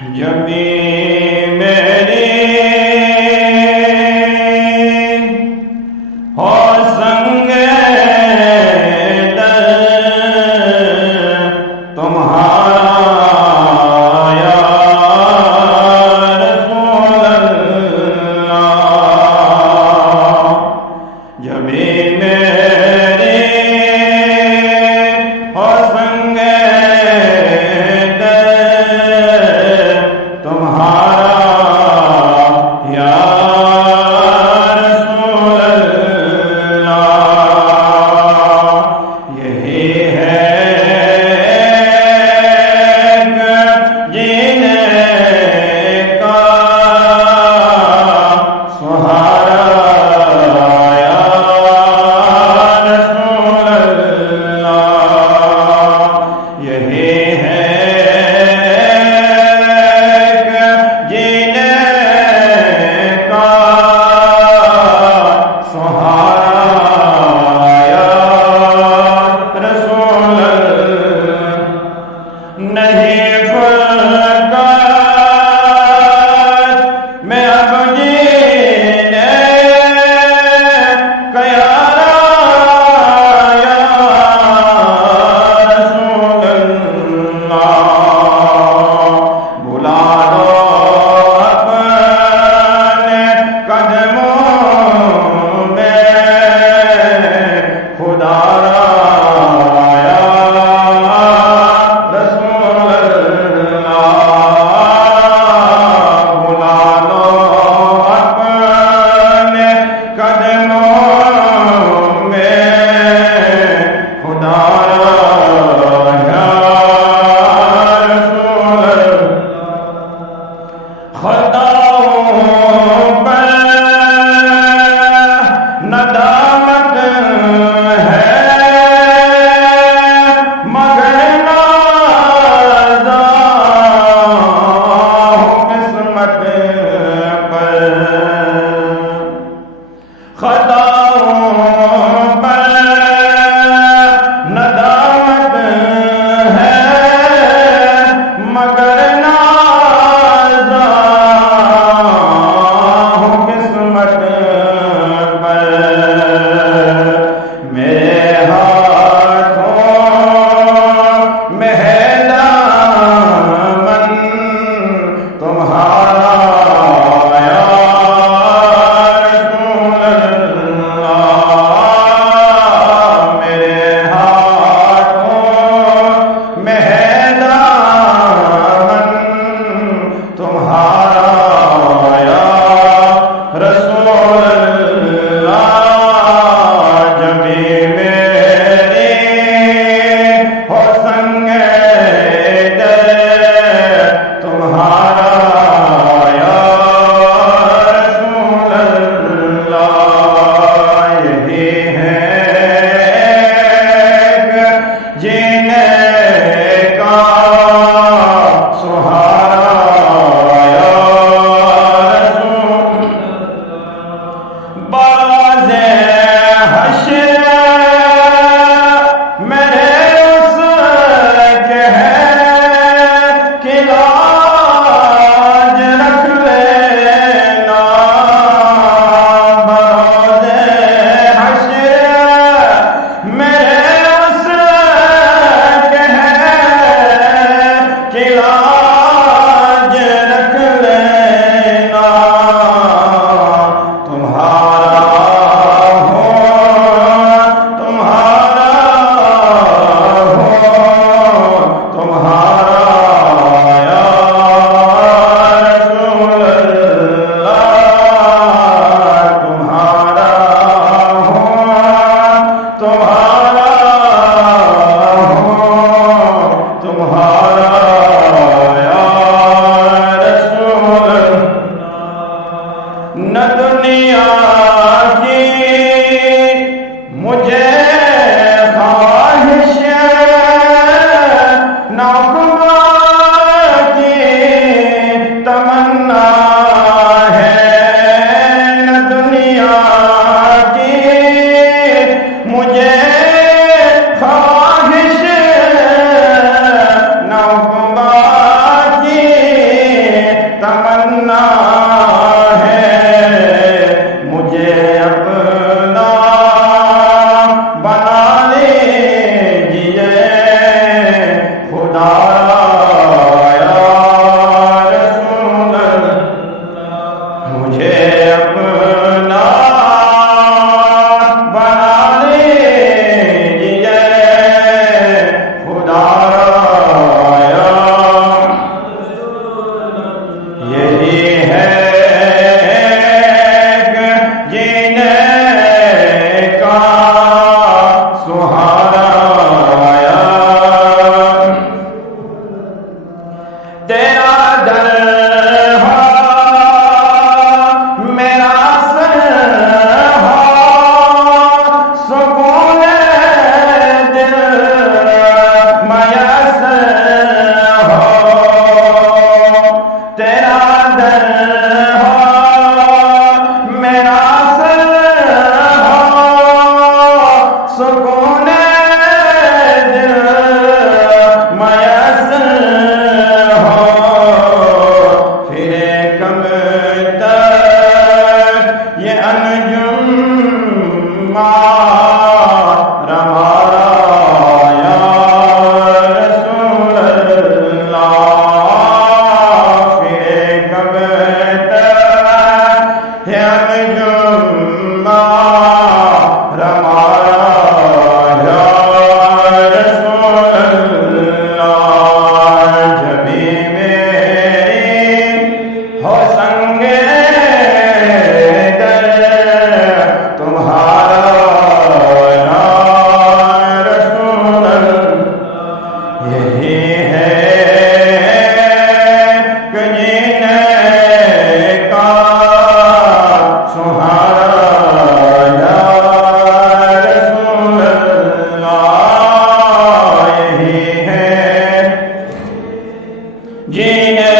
جب بھی میری ہو سنگ در تمہارا یا رسول اللہ، جب بھی میری ہو سنگ تمہارا یا رسول اللہ، یہی ہے جینے کا سہارا یا رسول اللہ، یہی ہے نہیں فرقت میں اب جینے کا یا رسول اللہ، بلا دو اپنے قدموں میں خدا را یا رسول اللہ، تیرا در ہو میرا سر ہو سکون دل میسر ہو تیرا در ہو میرا سر ہو سکون دل میسر ہو پھر کب تک یہ انجم ہمارا یا رسول اللہ پھر کب تک یہ انجم ہمارا یا رسول اللہ جبھی میری ہو سنگ در تمہارا یا رسول اللہ یہی ہے کہ جینے کا سہارا یا رسول اللہ یہی ہے جینے